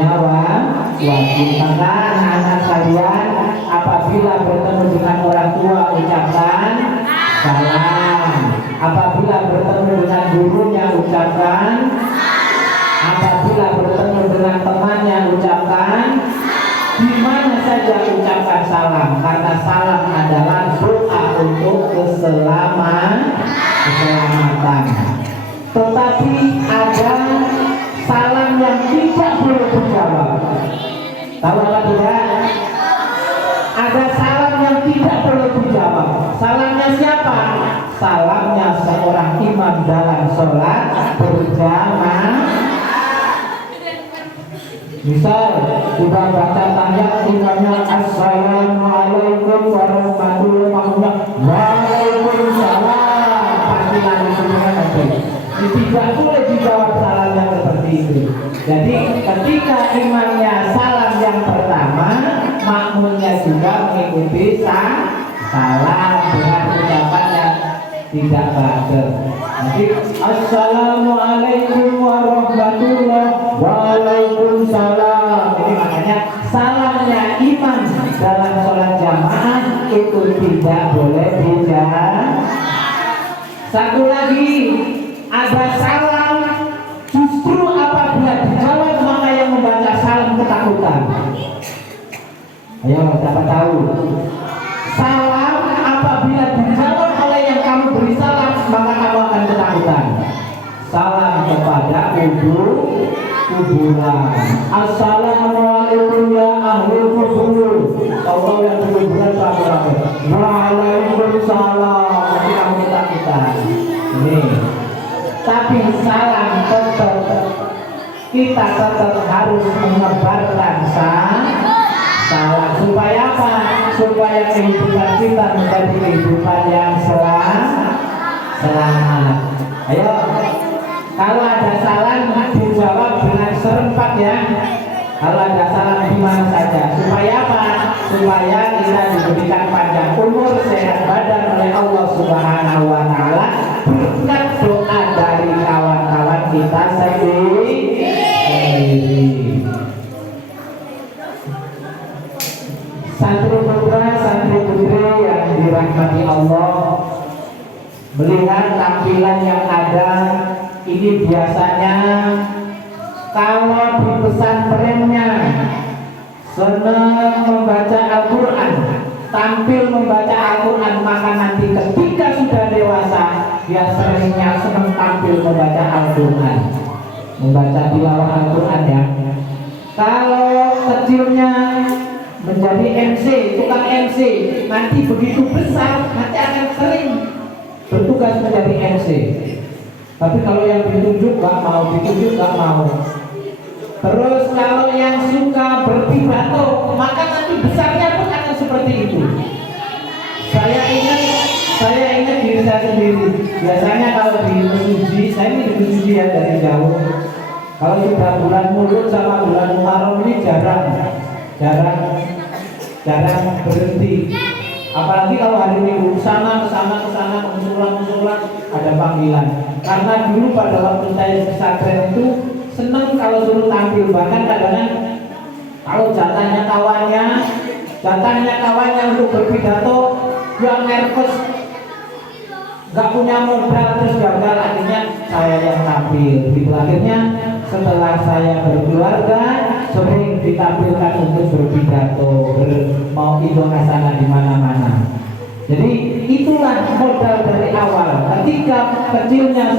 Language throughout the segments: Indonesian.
hukumnya wajib. Maka anak kalian apabila bertemu dengan orang tua ucapkan salam. Apabila bertemu dengan gurunya ucapkan. Apabila bertemu dengan temannya ucapkan. Di mana saja ucapkan salam, karena salam adalah doa untuk keselamatan. Tetapi ada salam yang tidak boleh dijawab. Tahu apa tidak? Ada salam yang tidak boleh dijawab. Salamnya siapa? Salamnya seorang imam dalam sholat berjamaah. Misal kita baca tanya imamnya assalamualaikum warahmatullahi wabarakatuh, waalaikumsalam, pasti langsung semuanya nanti. Tidak boleh dijawab salam yang seperti itu. Jadi ketika imamnya salam yang pertama, makmumnya juga mengikuti salam dengan ucapan yang tidak batal. Jadi assalamualaikum warahmatullahi waalaikumsalam. Jadi makanya salamnya imam dalam sholat jamaah itu tidak boleh dijawab. Satu lagi, ada salam justru apabila dijawab maka yang membaca salam ketakutan. Ayo siapa tahu? Salam apabila dijawab oleh yang kamu beri salam maka kamu akan ketakutan. Salam kepada kuburan. Assalamualaikum ya ahli kubur. Allah yang di kuburan salam. Waalaikumsalam. Nanti kamu ketakutan. Ini. Tapi salam tetap kita tetap harus menyebarkan salam. Supaya apa? Supaya kehidupan kita menjadi kehidupan yang selamat. Ayo, kalau ada salam dijawab dengan serempak ya. Kalau ada salam di mana saja. Supaya apa? Supaya kita diberikan panjang umur, sehat badan oleh Allah Subhanahu wa Ta'ala, berkat doa dari kawan-kawan kita sendiri. Santri putra, santri putri yang dirahmati Allah, melihat tampilan yang ada ini biasanya kalau di pesantrennya senang membaca Al-Quran, tampil membaca Al-Quran, maka nanti ketika sudah dewasa dia seringnya senang tampil membaca Al-Quran, membaca tilawah Al-Quran ya. Kalau kecilnya menjadi MC, tukang MC, nanti begitu besar nanti akan sering bertugas menjadi MC. Tapi kalau yang ditunjuk gak mau, ditunjuk gak mau. Terus kalau yang suka berpidato, maka nanti besarnya pun akan seperti itu. Saya ingat diri saya sendiri. Biasanya kalau di mesuji, saya ini di mesuji ya dari jauh. Kalau sudah bulan Mulut sama bulan Muharram ini jarang berhenti. Apalagi kalau hari Minggu kesana musola ada panggilan. Karena dulu pada waktu saya di pesantren itu senang kalau suruh tampil, bahkan kadang-kadang kalau jatahnya kawannya untuk berpidato yang nervous, nggak punya modal terus gagal, akhirnya saya yang tampil. Begitu akhirnya setelah saya berkeluarga sering ditampilkan untuk berpidato, mau Indo Hasana di mana-mana. Jadi itulah modal dari awal. Ketika kecilnya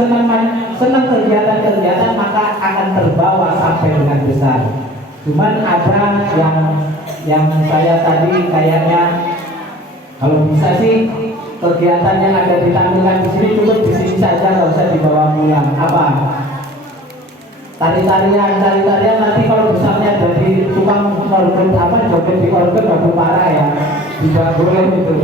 senang kegiatan-kegiatan maka akan terbawa sampai dengan besar. Cuman ada yang saya tadi kayaknya kalau bisa sih kegiatan yang ada ditampilkan di sini cukup di sini saja, nggak usah dibawa pulang. Apa? Tari-tarian nanti kalau besarnya jadi tukang organ joget di organ baru parah ya, tidak boleh itu.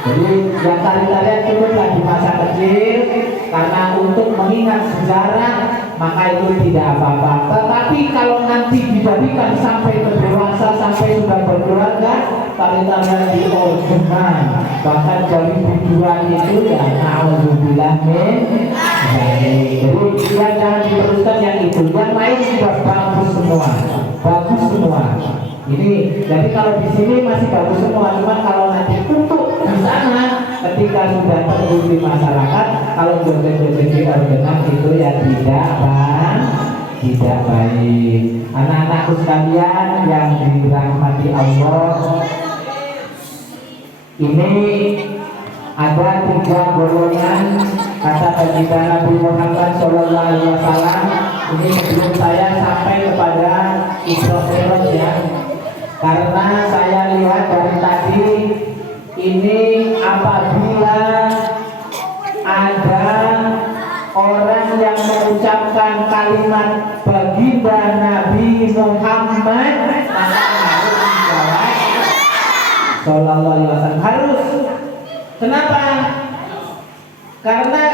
Jadi yang tari-tarian cukuplah di masa kecil, karena untuk mengingat sejarah maka itu tidak apa-apa. Tetapi kalau nanti dijadikan sampai dewasa, sampai sudah berkeluarga, tari-tarian di organ, bahkan jadi biduan itu ya na'udzubillah min. Jadi dia jangan diteruskan yang itu, yang lain sudah bagus semua. Ini jadi kalau di sini masih bagus semua, cuma kalau nanti untuk di sana ketika sudah terjun di masyarakat, kalau joget-joget di organan itu ya tidak baik. Anak-anakku sekalian yang dirahmati Allah, ini ada 3 golongan kata baginda Nabi Muhammad SAW. Ini sebelum saya sampai kepada Isra ya, karena saya lihat dari tadi ini apabila ada orang yang mengucapkan kalimat baginda Nabi Muhammad, maka harus dijawab Sallallahu Alaihi Wasallam, harus. Kenapa? Karena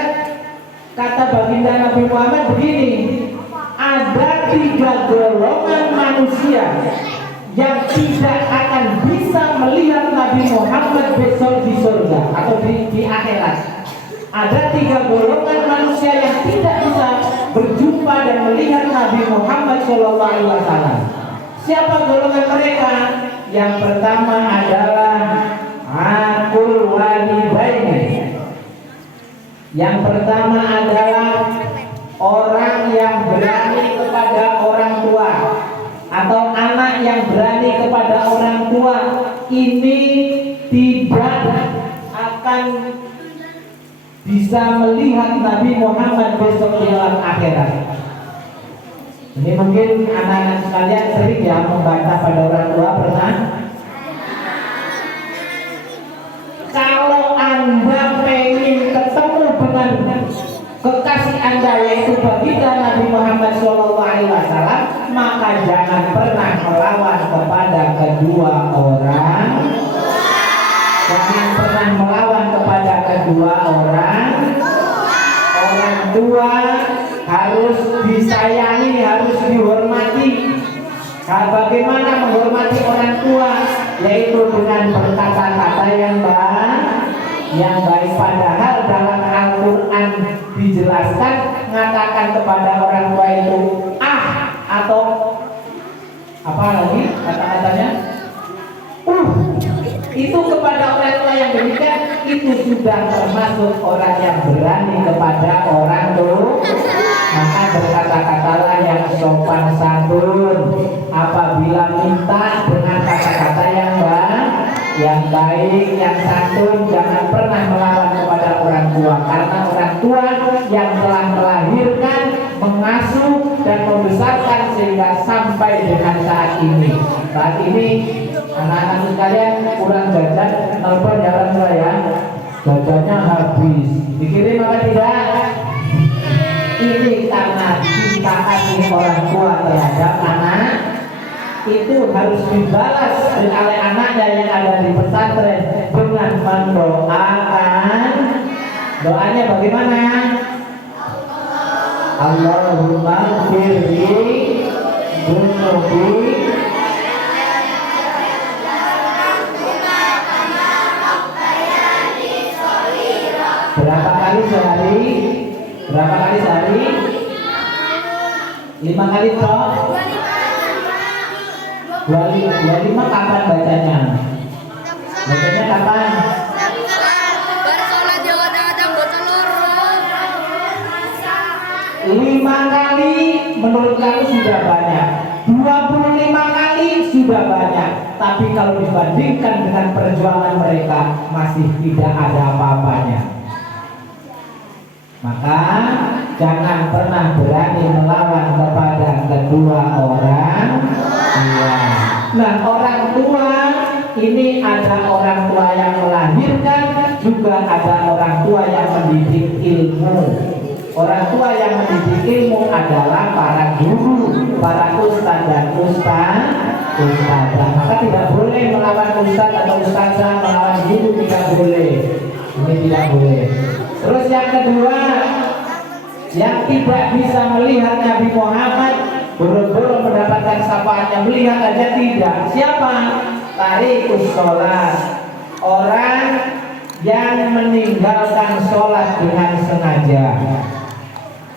kata baginda Nabi Muhammad begini, ada 3 golongan manusia yang tidak akan bisa melihat Nabi Muhammad besok di surga atau di akhirat. Ada 3 golongan manusia yang tidak bisa berjumpa dan melihat Nabi Muhammad SAW. Siapa golongan mereka? Yang pertama adalah aqul walidaini. Yang pertama adalah orang yang berani kepada orang tua, atau anak yang berani kepada orang tua. Ini tidak akan bisa melihat Nabi Muhammad besok di alam akhirat. Ini mungkin anak-anak sekalian sering ya membaca pada orang tua, pernah? Kalau Anda pengen ketemu dengan kekasih Anda yaitu baginda Nabi Muhammad SAW, maka jangan pernah melawan kepada kedua orang. Jangan pernah melawan kepada kedua orang tua. Harus disayangi, harus dihormati. Bagaimana menghormati orang tua? Yaitu dengan berkata-kata yang baik. Padahal dalam Al-Quran dijelaskan mengatakan kepada orang tua itu atau apa lagi kata-katanya? Itu kepada orang tua yang demikian, itu sudah termasuk orang yang berani kepada orang tua. Maka berkata-katalah yang sopan santun. Apabila minta dengan kata-kata yang baik, yang santun, jangan pernah melawan kepada orang tua, karena orang tua yang telah melahirkan, mengasuh dan membesarkan sehingga sampai dengan saat ini. Saat ini anak-anak sekalian kurang jajan, telepon ya orang tua ya, jajannya habis, dikirim apa tidak? Ini karena cinta kasih orang tua terhadap anak itu harus dibalas oleh anaknya yang ada di pesantren dengan mendoakan. Doanya bagaimana? Allahumma firli dunubi. Berapa kali sehari? 5 kali toh? 25 kapan bacanya? Bacanya kapan? Baru sholat ya ada bocah loro. 5 kali menurut kamu sudah banyak. 25 kali sudah banyak. Tapi kalau dibandingkan dengan perjuangan mereka, masih tidak ada apa-apanya. Maka jangan pernah berani melawan kepada kedua orang tua. Nah, orang tua ini ada orang tua yang melahirkan, juga ada orang tua yang mendidik ilmu. Orang tua yang mendidik ilmu adalah para guru, para ustaz dan ustazah. Maka tidak boleh melawan ustaz atau ustazah, melawan guru tidak boleh. Ini tidak boleh. Terus yang kedua, yang tidak bisa melihat Nabi Muhammad, buru-buru mendapatkan syafaatnya, melihat aja tidak. Siapa? Tarikus sholat, orang yang meninggalkan sholat dengan sengaja.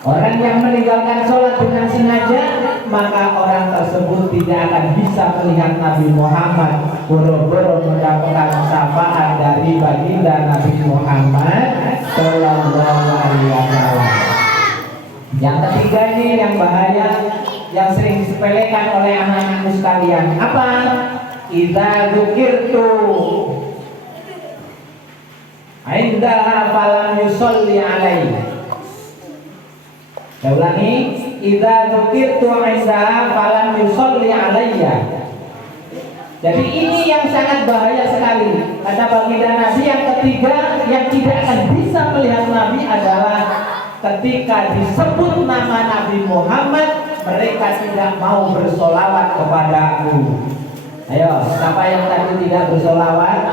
Orang yang meninggalkan sholat dengan sengaja, maka orang tersebut tidak akan bisa melihat Nabi Muhammad, boro-boro mendapatkan syafaat dari baginda Nabi Muhammad Sallallahu Alaihi Wasallam. Yang ketiga ini yang bahaya, yang sering disepelekan oleh anak-anakku sekalian. Apa? Idza dzukirtu indaha falam yusolli alaihi. Saya ulangi, idza dzukirtu indaha falam yusolli alayya. Jadi ini yang sangat bahaya sekali. Kata baginda Nabi yang ketiga yang tidak akan bisa melihat Nabi adalah ketika disebut nama Nabi Muhammad, mereka tidak mau bersolawat kepadaku. Ayo, siapa yang tadi tidak bersolawat?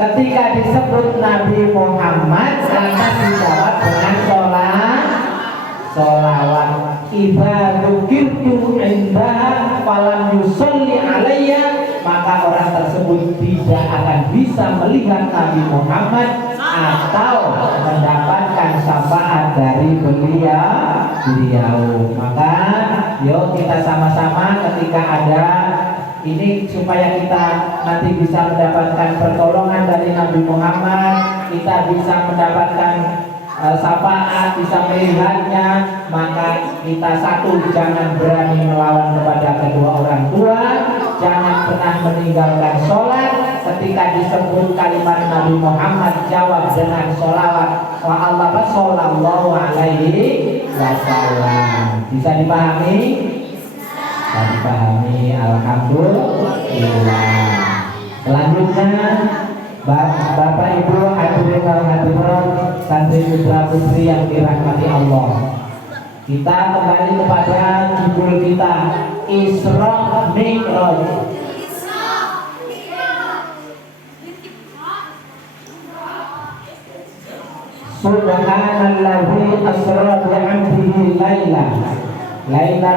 Ketika disebut Nabi Muhammad, lantas dijawab dengan solawat. Idza dzukirtu indaha falam yusolli alayya, maka orang tersebut tidak akan bisa melihat Nabi Muhammad atau mendapatkan syafaat dari beliau. Maka yuk kita sama-sama ketika ada ini supaya kita nanti bisa mendapatkan pertolongan dari Nabi Muhammad, kita bisa mendapatkan syafaat, bisa melihatnya, maka kita satu, jangan berani melawan kepada kedua orang tua, jangan pernah meninggalkan sholat. Ketika disebut kalimat Nabi Muhammad, jawab dengan sholawat wa Allah sallallahu alaihi wasallam. Bisa dipahami? Bisa dipahami, alhamdulillah. Selanjutnya Bapak Ibu hadirin wal hadirat, santri putra putri yang dirahmati Allah, kita kembali kepada judul kita, Isra Mi'raj. Subhanalladzi asra bi'abdihi lailan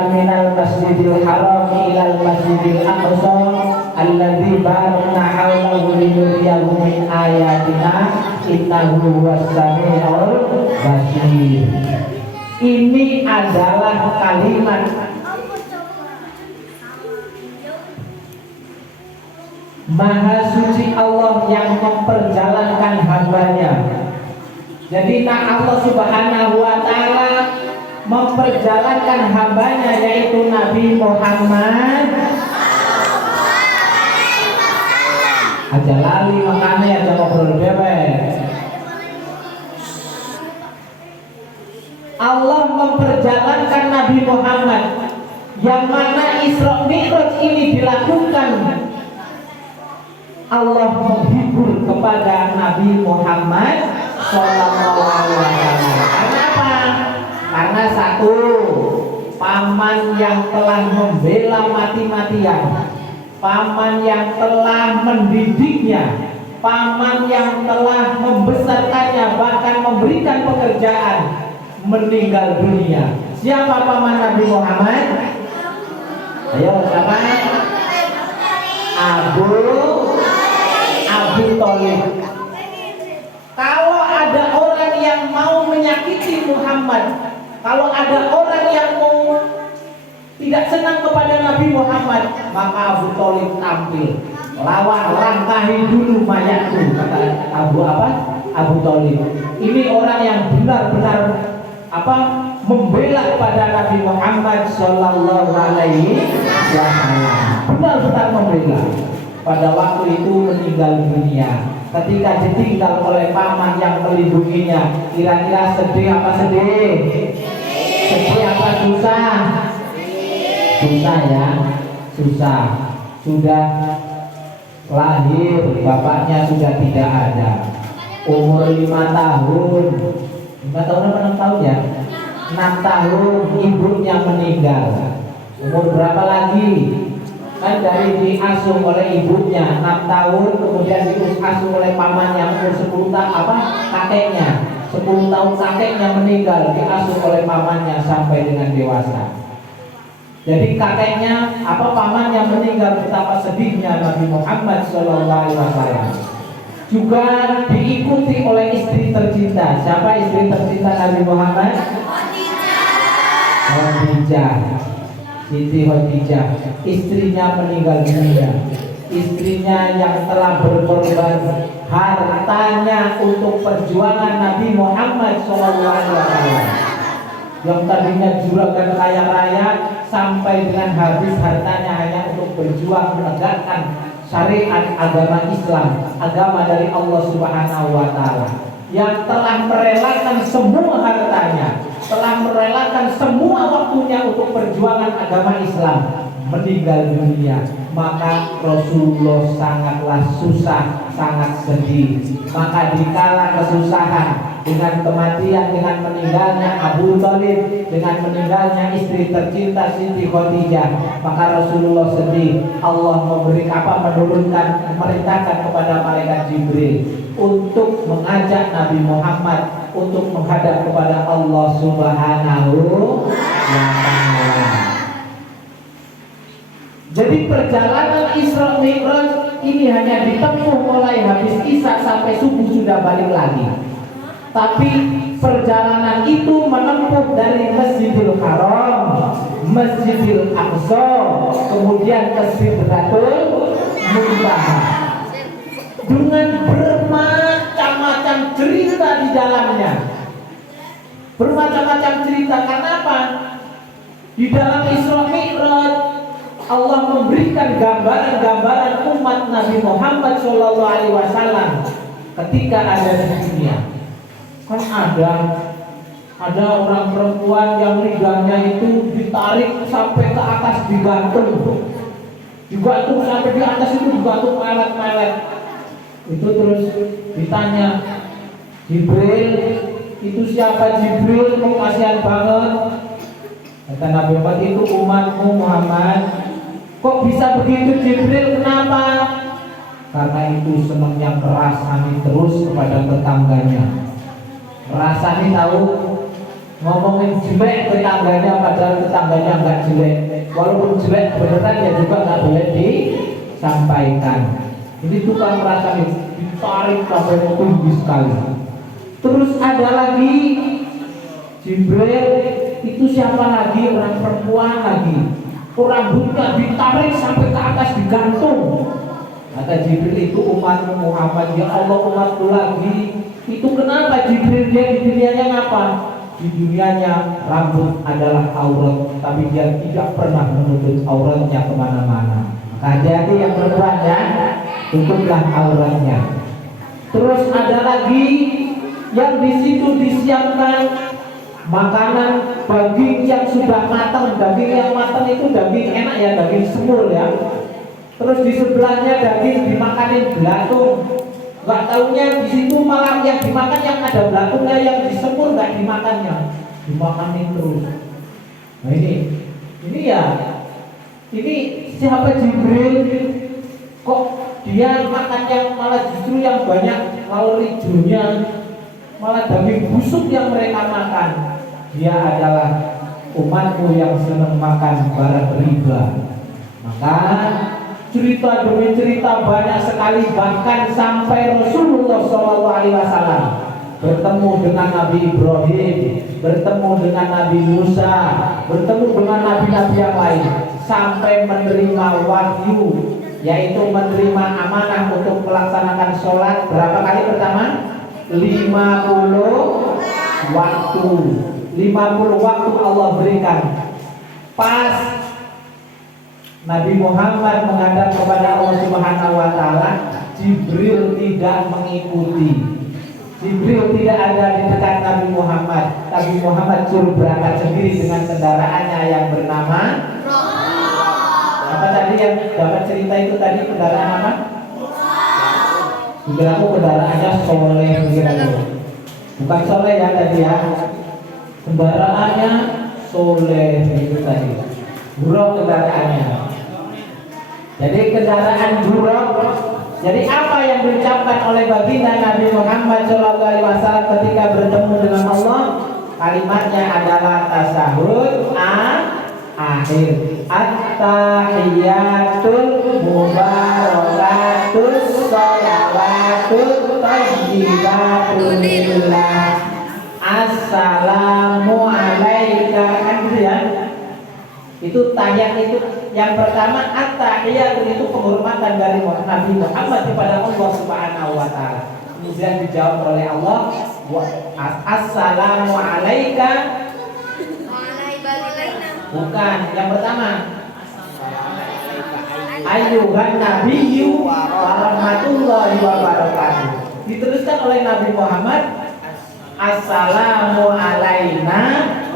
minal masjidil haram ilal masjidil aqsa alladzi barakna hawlahu linuriyahu min ayatina innahu was-sami'ul basir. Ini adalah kalimat Maha suci Allah yang memperjalankan hambanya. Jadi Allah Subhanahu wa ta'ala memperjalankan hambanya, yaitu Nabi Muhammad. Aja lali makanya aja ngobrol dewe. Allah memperjalankan Nabi Muhammad, yang mana Isra Mi'raj ini dilakukan. Allah menghibur kepada Nabi Muhammad Sallallahu Alaihi Wasallam. Kenapa? Karena satu, paman yang telah membela mati-matian, paman yang telah mendidiknya, paman yang telah membesarkannya, bahkan memberikan pekerjaan, meninggal dunia. Siapa paman Nabi Muhammad? Ayo, siapa? Abu Thalib. Kalau ada orang yang mau menyakiti Muhammad, kalau ada orang yang mau tidak senang kepada Nabi Muhammad, maka Abu Thalib tampil. Lawan, langkahi dulu mayatku, kata Abu Thalib. Ini orang yang benar-benar membela kepada Nabi Muhammad Sallallahu Alaihi Wasallam. Benar-benar membela. Pada waktu itu meninggal dunia. Ketika ditinggal oleh paman yang melindunginya, kira-kira sedih apa sedih? Sedih apa susah? Susah ya, susah. Sudah lahir, bapaknya sudah tidak ada. Umur 5 tahun. 5 tahun apa 6 tahun ya? 6 tahun ibunya meninggal. Umur berapa lagi? Kan dari diasuh oleh ibunya 6 tahun, kemudian diasuh oleh pamannya umur 10 tahun, kakeknya 10 tahun kakeknya meninggal, diasuh oleh pamannya sampai dengan dewasa. Jadi kakeknya pamannya meninggal, betapa sedihnya Nabi Muhammad SAW. Juga diikuti oleh istri tercinta. Siapa istri tercinta Nabi Muhammad? Khadijah, Siti Khadijah, istrinya meninggal dunia. Istrinya yang telah berkorban hartanya untuk perjuangan Nabi Muhammad SAW, yang tadinya juragan kaya raya sampai dengan habis hartanya hanya untuk berjuang menegakkan syariat agama Islam, agama dari Allah Subhanahu wa Ta'ala, yang telah merelakan semua hartanya, telah merelakan semua waktunya untuk perjuangan agama Islam, meninggal dunia. Maka Rasulullah sangatlah susah, sangat sedih. Maka dikala kesusahan, dengan kematian, dengan meninggalnya Abu Thalib, dengan meninggalnya istri tercinta Siti Khadijah, maka Rasulullah sedih. Allah menurunkan, memerintahkan kepada malaikat Jibril untuk mengajak Nabi Muhammad untuk menghadap kepada Allah Subhanahu wa Ta'ala. Jadi perjalanan Isra Mi'raj ini hanya ditempuh mulai habis Isya sampai subuh sudah balik lagi. Tapi perjalanan itu menempuh dari Masjidil Haram, Masjidil Aqsa, kemudian ke Sidratul Muntaha, dengan bermacam-macam cerita di dalamnya. Bermacam-macam cerita. Kenapa? Di dalam Isra Mi'raj Allah memberikan gambaran-gambaran umat Nabi Muhammad SAW ketika ada di dunia. Kan ada orang perempuan yang lidahnya itu ditarik sampai ke atas, digantung sampai di atas, itu digantung melet-melet. Itu terus ditanya Jibril, itu siapa Jibril, kok kasihan banget? Kata Nabi Muhammad, itu umatmu Muhammad. Kok bisa begitu Jibril, kenapa? Karena itu senangnya kerasani terus kepada tetangganya. Rasani tahu ngomongin jelek tetangganya, padahal tetangganya enggak jelek. Walaupun jelek beneran ya juga enggak boleh disampaikan. Ini tukang rasani ditarik sampai tinggi sekali. Terus ada lagi Jibril, itu siapa lagi? Orang perempuan lagi. Rambutnya ditarik sampai ke atas, digantung. Kata Jibril, itu umat Muhammad. Ya Allah, umatku lagi. Itu kenapa Jibril, dia di dunianya ngapa? Di dunianya rambut adalah aurat, tapi dia tidak pernah menutup auratnya kemana-mana. Hati-hati yang perempuan ya, tutuplah auratnya. Terus ada lagi yang di situ disiapkan makanan daging yang sudah matang. Daging yang matang itu daging enak ya, daging semur ya. Terus di sebelahnya daging dimakanin belatung. Gak taunya di situ malah yang dimakan yang ada belatungnya, yang disemur gak dimakannya, dimakanin terus. Nah ini ya, ini siapa Jibril? Kok dia makan yang malah justru yang banyak kalorinya, malah daging busuk yang mereka makan. Dia adalah umatku yang senang makan barang riba. Maka cerita demi cerita banyak sekali, bahkan sampai Rasulullah SAW bertemu dengan Nabi Ibrahim, bertemu dengan Nabi Musa, bertemu dengan nabi-nabi yang lain, sampai menerima wahyu, yaitu menerima amanah untuk melaksanakan sholat. Berapa kali pertama? 50 waktu. 50 waktu Allah berikan. Pas Nabi Muhammad menghadap kepada Allah Subhanahu wa Ta'ala, Jibril tidak mengikuti. Jibril tidak ada di dekat Nabi Muhammad. Nabi Muhammad suruh berangkat sendiri dengan kendaraannya yang bernama apa tadi yang dapat cerita itu tadi, kendaraan apa? Aku kendaraannya Soleh, bukan Soleh ya tadi ya. Kendaraannya Soleh itu tadi. Buruk kendaraannya. Jadi kendaraan buruk. Jadi apa yang diucapkan oleh baginda Nabi Muhammad SAW ketika bertemu dengan Allah? Kalimatnya adalah tasahud akhir. At-tahiyatul mubarakatus sholawatul thayyibatul lillah. Assalamu alaika, kan gitu ya. Itu tahiyat itu yang pertama, at-tahiyat itu penghormatan dari Nabi Muhammad kepada Allah Subhanahu wa taala. Kemudian dijawab oleh Allah, assalamu alaika. Bukan, yang pertama ayyuhan nabiyyu wa rahmatullahi wa barakatuh. Diteruskan oleh Nabi Muhammad, assalamu alaina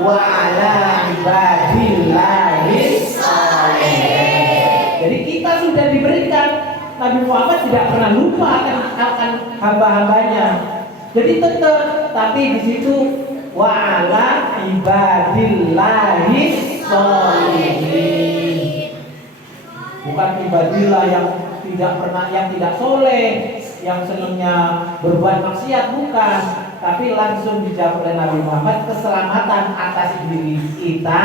wa ala ibadillahis sholihin. Jadi kita sudah diberikan, Nabi Muhammad tidak pernah lupa akan hamba-hambanya. Jadi tetap, tapi di situ wa ala ibadillahis sholihin. Bukan ibadillah yang tidak soleh, yang senangnya berbuat maksiat, bukan. Tapi langsung dijawab oleh Nabi Muhammad, keselamatan atas diri kita,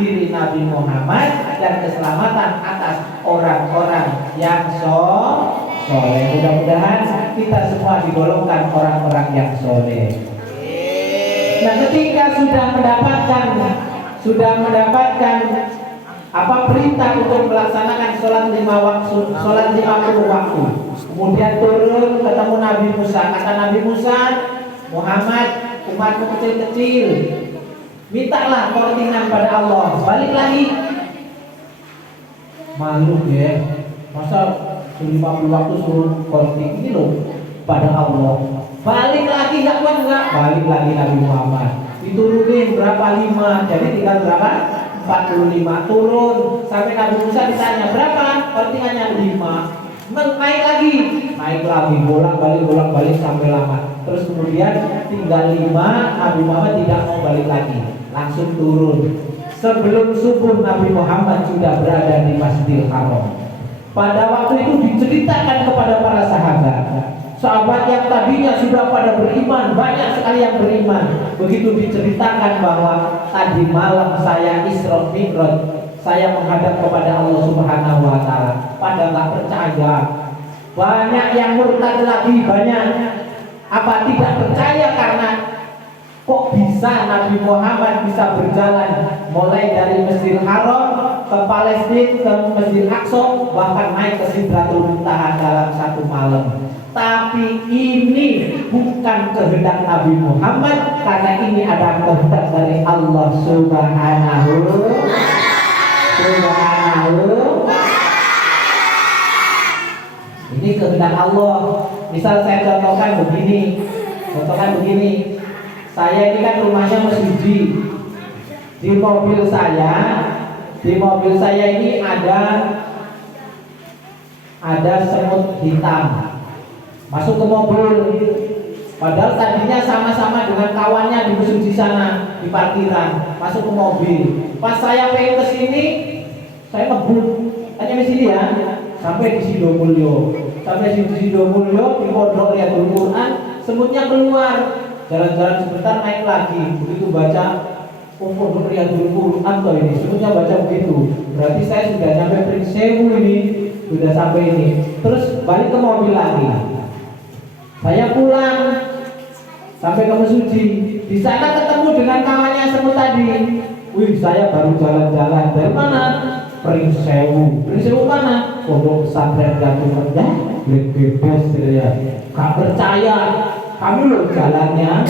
diri Nabi Muhammad, dan keselamatan atas orang-orang yang soleh. Mudah-mudahan kita semua digolongkan orang-orang yang soleh. Nah, ketika sudah mendapatkan perintah untuk melaksanakan sholat 50 waktu, kemudian turun ketemu Nabi Musa. Kata Nabi Musa, Muhammad, umatku kecil-kecil, mintalah kortingan pada Allah. Balik lagi. Malu ya, masa 50 waktu suruh korting ini loh pada Allah. Balik lagi, nggak kuat nggak? Balik lagi Nabi Muhammad. Diturunin berapa? 5. Jadi tinggal berapa? 45. Turun sampai Nabi Musa ditanya berapa kortingannya? 5. Naik lagi, bolak-balik sampai lama. Terus kemudian tinggal 5, Nabi Muhammad tidak mau balik lagi, langsung turun. Sebelum subuh Nabi Muhammad sudah berada di Masjidil Haram. Pada waktu itu diceritakan kepada para sahabat yang tadinya sudah pada beriman, banyak sekali yang beriman. Begitu diceritakan bahwa tadi malam saya Isra Mi'raj, saya menghadap kepada Allah Subhanahu wa taala, pada nggak percaya. Banyak yang murtad lagi, banyak tidak percaya karena kok bisa Nabi Muhammad bisa berjalan mulai dari Masjidil Haram ke Palestina ke Masjidil Aqsa, bahkan naik ke Sidratul Muntaha dalam satu malam. Tapi ini bukan kehendak Nabi Muhammad, karena ini ada kehendak dari Allah Subhanahu. Ini kehendak Allah. Misal saya contohkan begini. Saya ini kan rumahnya mesuji. Di mobil saya ini ada semut hitam masuk ke mobil. Padahal tadinya sama-sama dengan kawannya di mesuji sana di parkiran, masuk ke mobil. Pas saya pengen ke sini, saya ngebut. Hanya di sini ya, sampai di Sidomulyo. Di pondok Riyadul Quran, semutnya keluar. Jalan-jalan sebentar naik lagi. Begitu baca pondok Riyadul Quran tuh ini, semutnya baca begitu. Berarti saya sudah sampai Pringsewu ini, sudah sampai ini. Terus balik ke mobil lagi. Saya pulang sampai ke mesuji. Di sana ketemu dengan kawannya semut tadi. Wih, saya baru jalan-jalan. Dari mana? Pringsewu mana? Pondok pesantren Gatuman ya, bebas ya. Gak percaya. Kami loh jalannya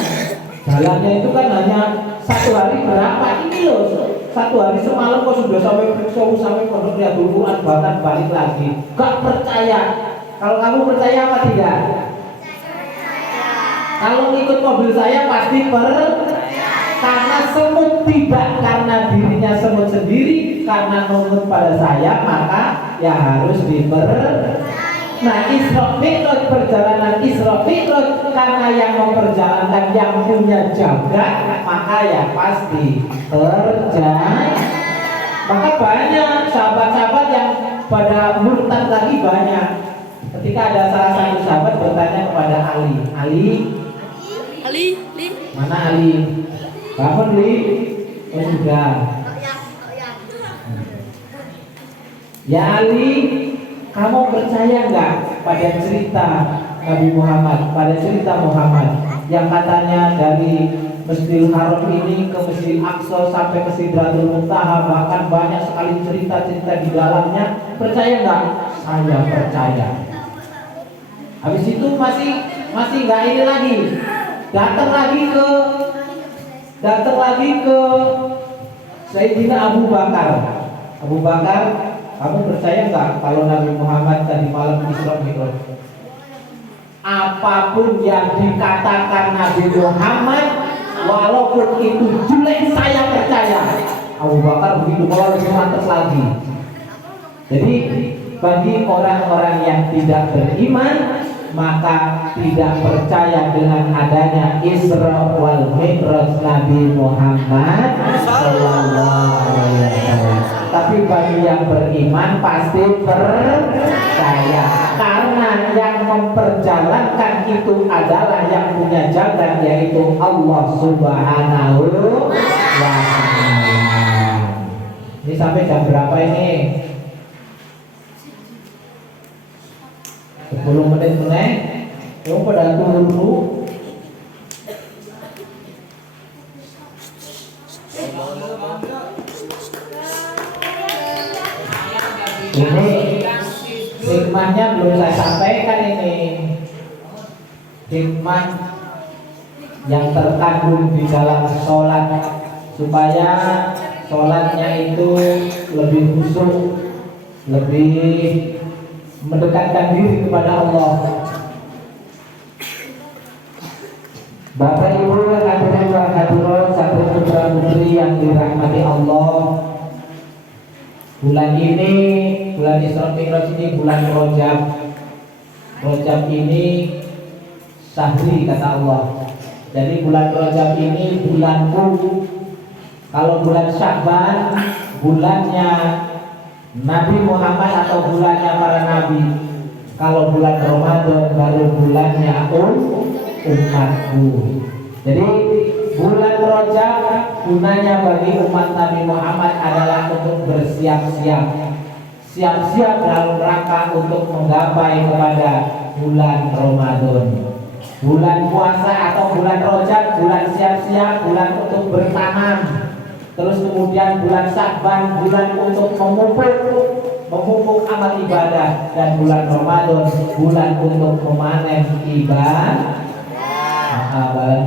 itu kan hanya satu hari berapa ini loh. Satu hari semalam kok sudah sampai Pringsewu, sampai Pondok Riyadul Quran, bahkan balik lagi. Gak percaya. Kalau kamu percaya apa tidak? Kalau ikut mobil saya pasti karena semut tidak karena dirinya semut sendiri, karena nurut pada saya, maka ya harus Nah, Isra Mi'raj, perjalanan Isra Mi'raj, karena yang memperjalankan yang punya jagat, maka ya pasti percaya. Maka banyak sahabat-sahabat yang pada murtad lagi banyak. Ketika ada salah satu sahabat bertanya kepada Ali, mana Ali? Bangun Li. Oh sudah. Ya Ali, kamu percaya nggak pada cerita Nabi Muhammad, pada cerita Muhammad yang katanya dari Masjidil Haram ini ke Masjidil Aqsa sampai ke Sidratul Muntaha, bahkan banyak sekali cerita-cerita di dalamnya. Percaya nggak? Saya percaya. Habis itu masih nggak ini lagi, datang lagi ke Sayyidina Abu Bakar. Abu Bakar, kamu percaya nggak kalau Nabi Muhammad tadi malam Isra Mi'raj? Apapun yang dikatakan Nabi Muhammad, walaupun itu jelek, saya percaya. Abu Bakar begitu, kalau lebih mantap lagi. Jadi bagi orang-orang yang tidak beriman, maka tidak percaya dengan adanya Isra wal Mi'raj Nabi Muhammad sallallahu alaihi wasallam. Tapi bagi yang beriman pasti percaya, karena yang memperjalankan itu adalah yang punya jagat, yaitu Allah Subhanahu wa ta'ala. Ini sampai jam berapa ini? 10 menit meneh. Yang pada turun dulu. Ini hikmahnya belum saya sampaikan ini. Hikmah yang terkandung di dalam sholat, supaya sholatnya itu lebih khusyuk, lebih mendekatkan diri kepada Allah. Bapak Ibu hadirin wa hadirat, sahabat putra putri yang dirahmati Allah, bulan ini, bulan Isra Mi'raj ini bulan Rajab. Rajab ini syahri kata Allah. Jadi bulan Rajab ini bulanku. Kalau bulan Sya'ban bulannya Nabi Muhammad atau bulannya para nabi. Kalau bulan Ramadan baru bulannya umatku. Jadi bulan Rajab gunanya bagi umat Nabi Muhammad adalah untuk bersiap-siap, siap-siap dalam rangka untuk menggapai kepada bulan Ramadan. Bulan puasa atau bulan Rajab, bulan siap-siap, bulan untuk bertanam. Terus kemudian bulan Sya'ban, bulan untuk memupuk amal ibadah. Dan bulan Ramadan, bulan untuk memanen ibadah.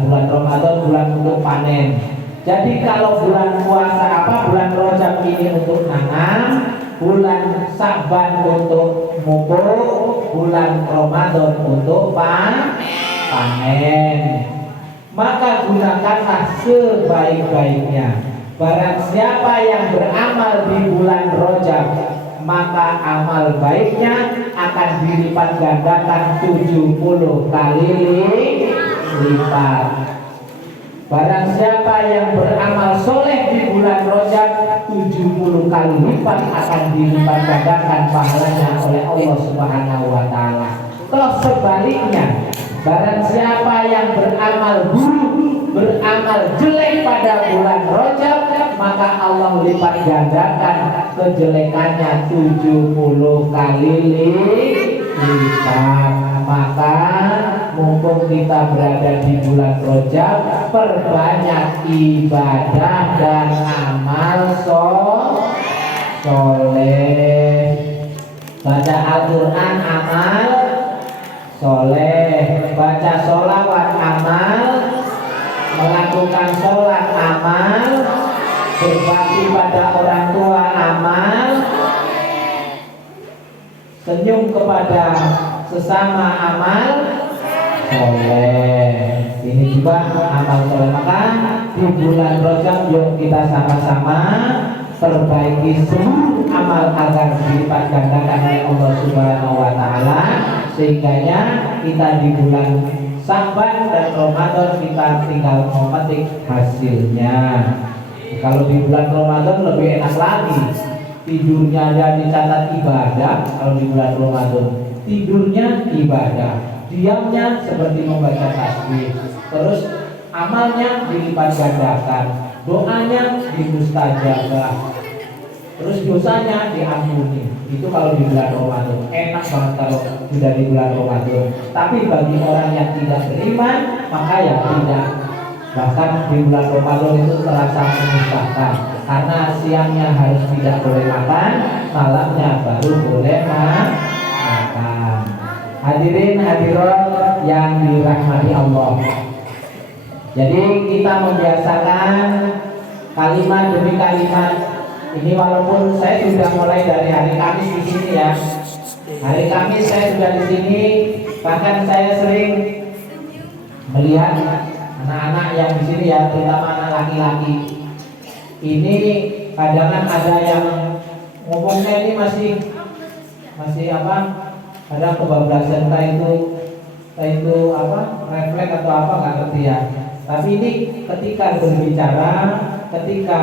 Bulan Ramadan, bulan untuk panen. Jadi kalau bulan puasa bulan Rajab ini untuk nanam, bulan Sya'ban untuk mupuk, bulan Ramadan untuk panen. Maka gunakanlah sebaik-baiknya. Barang siapa yang beramal di bulan Rajab, maka amal baiknya akan dilipat gandakan 70 kali lipat. Barang siapa yang beramal soleh di bulan Rajab, 70 kali lipat akan dilipat gandakan pahalanya oleh Allah Subhanahu wa ta'ala. Toh sebaliknya, barang siapa yang beramal buruk, beramal jelek pada bulan Rajab, maka Allah lipat gandakan kejelekannya 70 kali lipat. Maka mumpung kita berada di bulan Rajab, perbanyak ibadah dan amal soleh. Baca Al-Quran amal soleh, baca sholawat amal, melakukan sholat amal, berbakti pada orang tua amal, senyum kepada sesama amal soleh. Ini juga amal soleh. Maka di bulan Rajab yuk kita sama-sama perbaiki seluruh amal agar dilipat gandakan oleh Allah Subhanahu wa ta'ala, sehingganya kita di bulan Sya'ban dan Ramadan kita tinggal memetik hasilnya. Kalau di bulan Ramadan lebih enak lagi, tidurnya aja dicatat ibadah. Kalau di bulan Ramadan tidurnya ibadah, diamnya seperti membaca tasbih, terus amalnya dilipat gandakan, doanya dimustajabah, terus dosanya diampuni. Itu kalau di bulan Ramadan. Enak banget kalau sudah di bulan Ramadan. Tapi bagi orang yang tidak beriman, maka ya tidak. Bahkan di bulan Ramadan itu terasa menyusahkan karena siangnya harus tidak boleh makan, malamnya baru boleh makan. Hadirin hadirat yang dirahmati Allah. Jadi kita membiasakan kalimat demi kalimat ini, walaupun saya sudah mulai dari hari Kamis di sini ya. Hari Kamis saya sudah di sini, bahkan saya sering melihat anak-anak yang di sini ya, terutama anak laki-laki. Ini kadang ada yang ngomongnya ini masih apa? Ada kebablasan itu apa? Refleks atau apa nggak ngerti ya. Tapi ini ketika berbicara, ketika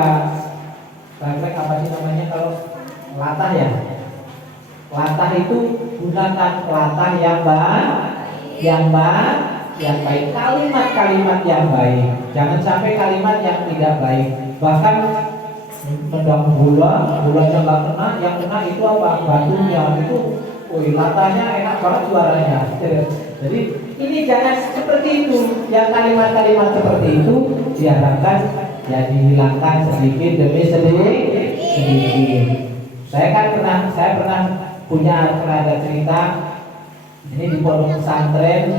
refleks apa sih namanya kalau latah ya? Latah itu gunakan latah yang baik, kalimat-kalimat yang baik. Jangan sampai kalimat yang tidak baik. Bahkan tendang bulanya nggak kena, yang kena itu apa? Batunya itu, latahnya enak banget suaranya. Jadi ini jangan seperti itu. Yang kalimat-kalimat seperti itu diharapkan ya dihilangkan sedikit demi sedikit. Saya pernah punya ada cerita ini di pondok pesantren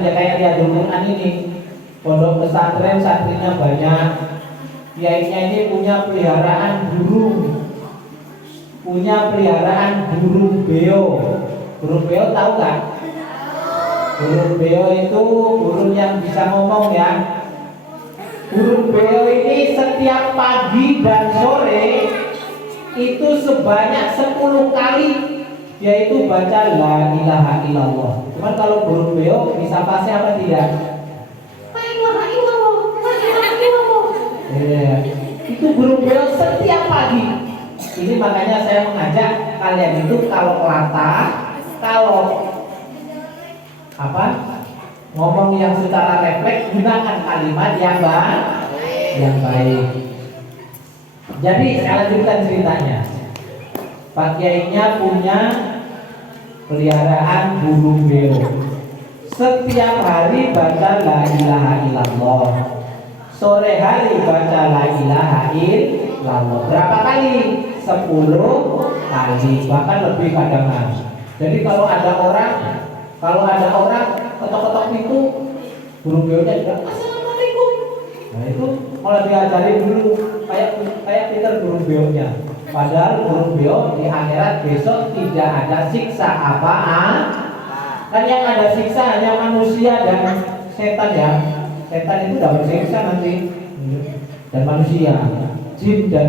ya kayak dia duluan ini. Pondok pesantren santrinya banyak, kiainya ini punya peliharaan burung beo. Burung beo tahu kan? Burung beo itu burung yang bisa ngomong ya. Burung beo ini setiap pagi dan sore itu sebanyak 10 kali yaitu baca la ilaha illallah. Cuman kalau burung beo bisa pasti apa tidak? La ilaha illallah, la ilaha illallah. Itu burung beo setiap pagi. Ini makanya saya mengajak kalian itu kalau ngomong yang secara refleks, gunakan kalimat yang baik. Jadi saya lanjutkan ceritanya. Pak Kiainya punya peliharaan burung beo. Setiap hari baca la ilaha illallah. Sore hari baca la ilaha illallah. Berapa kali? 10 kali, bahkan lebih kadang. Jadi kalau ada orang ketok-ketok pintu, burung beonya juga assalamualaikum. Nah itu malah diajarin dulu kayak pinter burung beonya. Padahal burung beo di akhirat besok tidak ada siksa apaan. Kan yang ada siksa hanya manusia dan setan ya. Setan itu dapat siksa nanti. Dan manusia, jin dan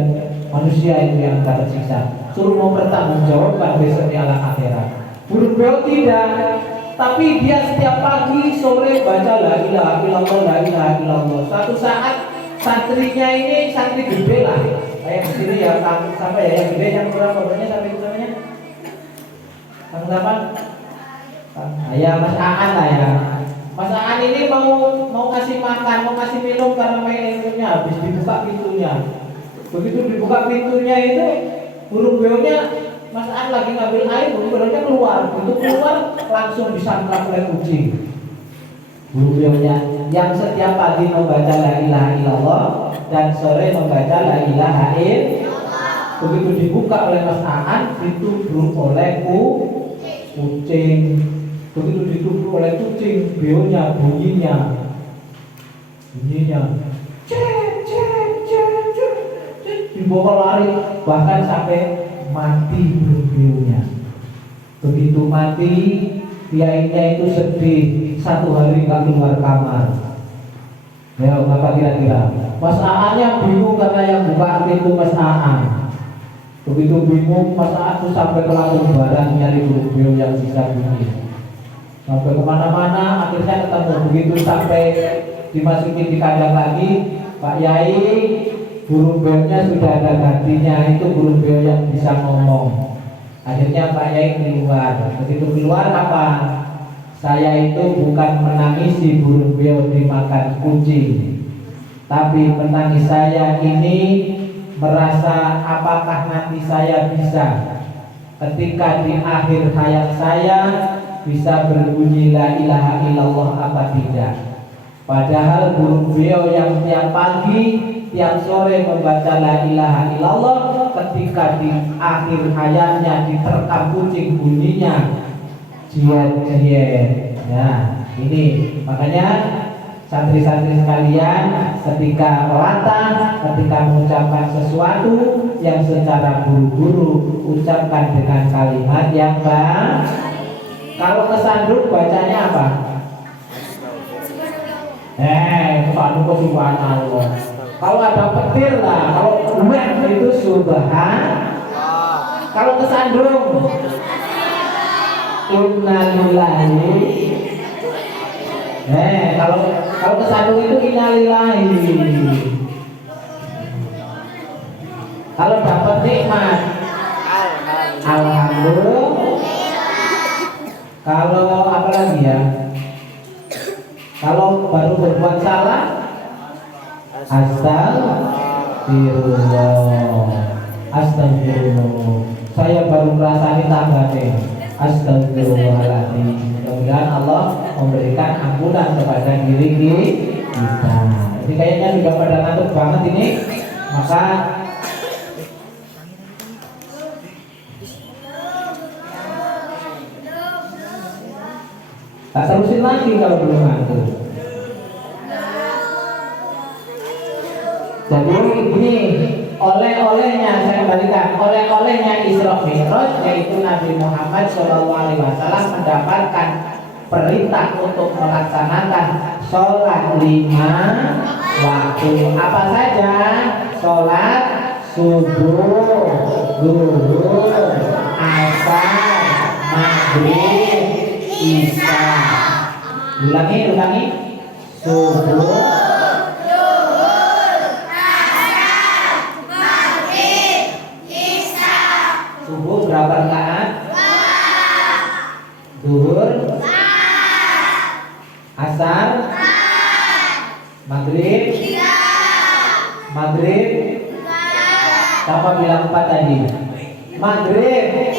manusia itu yang dapat siksa. Suruh mempertanggungjawabkan besok di alam akhirat. Burung beo tidak, tapi dia setiap pagi sore baca la ilaha illallah, la ilaha illallah. Suatu saat santrinya ini santri gede lah, kayak di sini ya, sampai ya yang gede yang berapa banyak sampai itu namanya? Kang Taman? Ya Mas Aan lah ya. Mas Aan ini mau kasih makan, mau kasih minum karena main ilmunya, habis dibuka pintunya. Begitu dibuka pintunya itu burung beonya, Mas Aan lagi ngambil air, burung beonya keluar. Begitu keluar langsung disangkap oleh kucing. Burung beonya yang setiap pagi membaca la ilaha illallah dan sore membaca la ilaha illallah. Begitu dibuka oleh Mas Aan, ditubruk oleh kucing. Begitu ditubruk oleh kucing, beonya bunyinya dibawa lari, bahkan sampai mati burung beonya. Begitu mati, kiainya itu sedih, 1 hari nggak keluar kamar. Ya, apa kira-kira? Mas Aan-nya bingung karena yang buka pintu Mas Aan. Begitu bingung, Mas Aan tuh sampai ke Lampung Barat nyari burung beo yang bisa bunyi. Sampai kemana-mana, akhirnya ketemu. Begitu sampai dimasukin di kandang lagi, Pak Yai, burung beonya sudah ada gantinya, itu burung beo yang bisa ngomong. Akhirnya Pak Yai keluar. Begitu keluar apa? Saya itu bukan menangisi burung beo dimakan kucing, tapi menangis saya ini merasa apakah nanti saya bisa ketika di akhir hayat saya bisa berbunyi la ilaha illallah apa tidak. Padahal guru beliau yang tiap pagi, tiap sore membaca la ilaha illallah, ketika di akhir hayatnya diterkam kucing bunyinya jiet-jiet. Ya, ini makanya santri-santri sekalian, ketika melatah, ketika mengucapkan sesuatu yang secara buru-buru, ucapkan dengan kalimat yang baik. Kalau kesandung bacanya apa? Subhanallah, subhanallah. Kalau ada petir lah, kalau umat itu subhan. Kalau kesandung, innalillahi. Kalau kesandung itu innalillahi. Kalau dapat nikmat, alhamdulillah. Kalau apa lagi ya? Kalau baru berbuat salah, astagfirullah, astagfirullah. Saya baru merasani tanggane, astagfirullahaladzim. Mudah-mudahan Allah memberikan ampunan kepada diri kita. Jadi kayaknya sudah pada ngantuk banget ini, maka tak terusin lagi kalau belum ngantuk. Jadi ini oleh-olehnya, saya kembalikan, oleh-olehnya Isra Mi'raj, yaitu Nabi Muhammad SAW mendapatkan perintah untuk melaksanakan sholat 5 waktu. Apa saja? Sholat subuh, zuhur, asar, maghrib, isya. Ulangi. Subuh, subuh berapa rakaat? Zuhur, asar, maghrib, siapa bilang 4 tadi? Maghrib,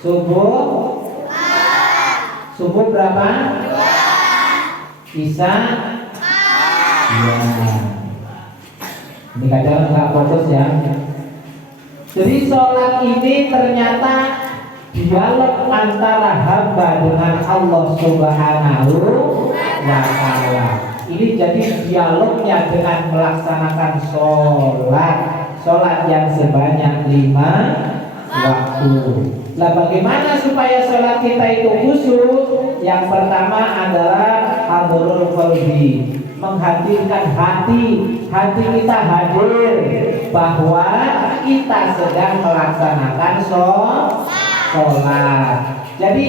subuh berapa? Isya. Ya. Ini kadang nggak fokus ya. Jadi sholat ini ternyata dialog antara hamba dengan Allah Subhanahu wa Ta'ala. Ini jadi dialognya dengan melaksanakan sholat yang sebanyak 5 waktu. Nah, bagaimana supaya sholat kita itu khusyuk? Yang pertama adalah hadrul qalbi, menghadirkan hati kita hadir bahwa kita sedang melaksanakan sholat. Jadi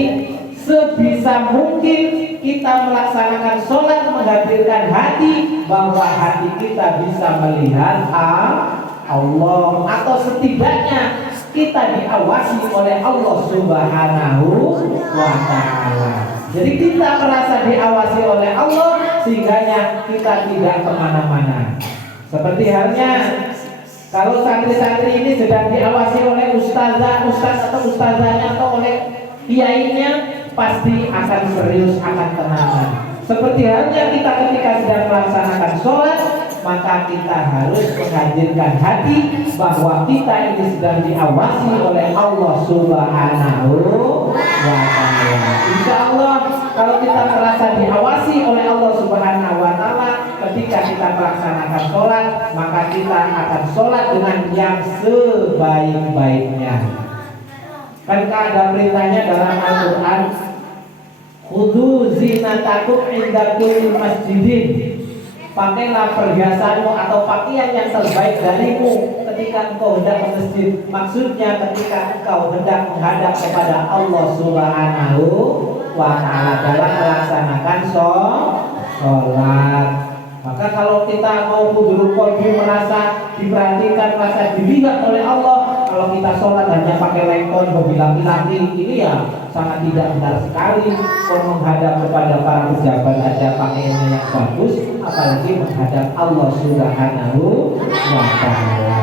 sebisa mungkin kita melaksanakan sholat menghadirkan hati bahwa hati kita bisa melihat Allah, atau setidaknya kita diawasi oleh Allah Subhanahu wa Ta'ala. Jadi kita merasa diawasi oleh Allah sehingga kita tidak kemana-mana. Seperti halnya kalau santri-santri ini sedang diawasi oleh ustaz atau ustazahnya atau oleh kiainya, pasti akan serius, akan tenang. Seperti halnya kita ketika sedang melaksanakan sholat, maka kita harus menghadirkan hati bahwa kita ini sedang diawasi oleh Allah Subhanahu wa Ta'ala. Insya Allah kalau kita merasa diawasi oleh Allah Subhanahu wa Ta'ala ketika kita melaksanakan sholat, maka kita akan sholat dengan yang sebaik-baiknya. Kan ada perintahnya dalam Al-Quran, khudhu zinatakum inda kulli masjidin. Pakailah perhiasanmu atau pakaian yang terbaik darimu ketika engkau hendak ke masjid. Maksudnya ketika engkau hendak menghadap kepada Allah Subhanahu wa Ta'ala dalam melaksanakan sholat. Maka kalau kita mau hudurul qalbi, merasa diperhatikan, merasa dilihat oleh Allah, kalau kita sholat hanya pakai lengkon berbilang-bilang, ini ya sangat tidak benar sekali. Kalau menghadap kepada para pejabat aja pakaiannya yang bagus, apalagi menghadap Allah Subhanahu wa Ta'ala.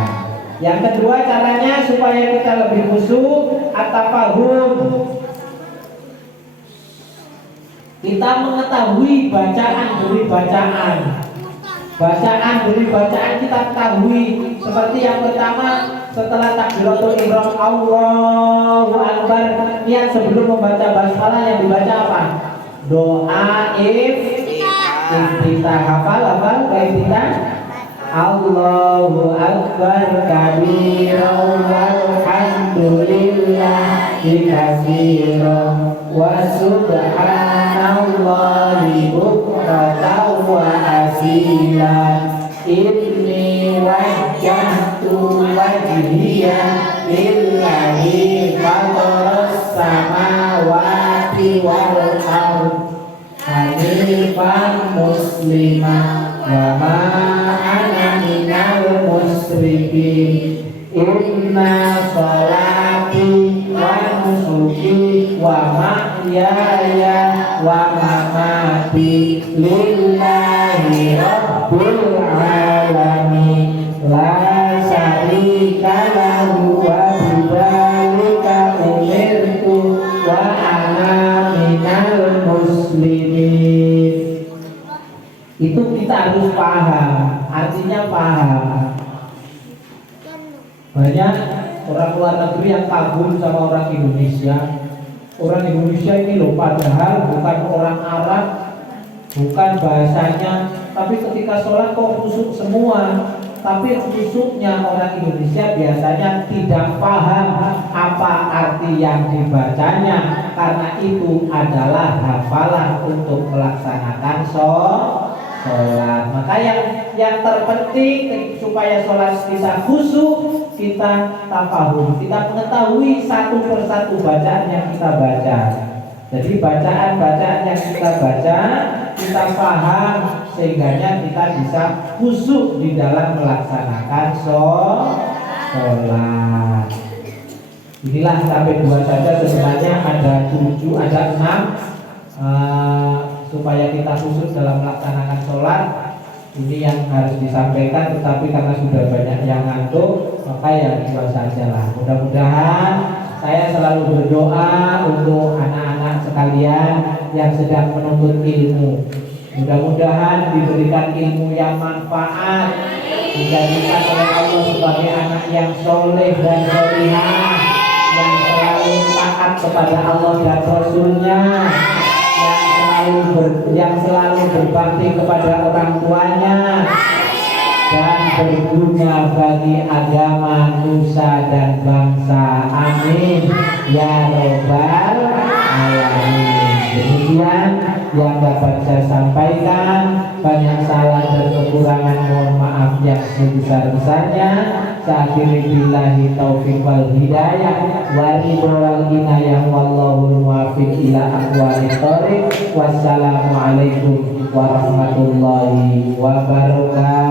Yang kedua caranya supaya kita lebih khusyuk, at-tafahum. Kita mengetahui bacaan demi bacaan. Bacaan demi bacaan kita ketahui. Seperti yang pertama, setelah takbiratul ihram Allahu Akbar, niat sebelum membaca basmalah yang dibaca apa? Doa iftitah. Hafal iftitah. Allahu Akbar kabiran walhamdulillahi katsiran wa subhanallahi bukratan wa asila. Inni wajjahtu wajhiya lillahi fataras samawati wal ardh hanifan musliman wa ma ana minal musyrikin. Inna sholati wa nusuki wa mahyaya wa mamati lillahi rabbil alamin la syarika lahu wa bidzalika umirtu wa ana minal muslimin. Itu kita harus paham, artinya paham. Banyak orang luar negeri yang kagum sama orang Indonesia. Orang Indonesia ini loh, padahal bukan orang Arab, bukan bahasanya, tapi ketika sholat kok khusyuk semua. Tapi khusyuknya orang Indonesia biasanya tidak paham apa arti yang dibacanya, karena itu adalah hafalan untuk melaksanakan sholat. Maka yang terpenting supaya sholat kita khusyuk, kita tafahum, kita mengetahui satu persatu bacaan yang kita baca. Jadi bacaan-bacaan yang kita baca kita paham, sehingga kita bisa khusyuk di dalam melaksanakan sholat. Inilah sampai 2 saja, sebenarnya ada 7, ada 6 supaya kita khusyuk dalam melaksanakan sholat. Ini yang harus disampaikan, tetapi karena sudah banyak yang ngantuk, maka ya 2 saja lah. Mudah-mudahan saya selalu berdoa untuk anak-anak sekalian yang sedang menuntut ilmu. Mudah-mudahan diberikan ilmu yang manfaat, dijadikan oleh Allah sebagai anak yang soleh dan solihah, yang selalu taat kepada Allah dan Rasulnya, yang selalu berbakti kepada orang tuanya, dan berguna bagi agama, nusa dan bangsa. Amin ya robbal alamin. Demikian yang dapat saya sampaikan. Banyak salah dan kekurangan, mohon maaf yang sebesar-besarnya. Saya akhiri billahi taufiq wal hidayah wa ridho wal inayah wallahul muwaffiq ila aqwamit thoriq. Wassalamualaikum warahmatullahi wabarakatuh.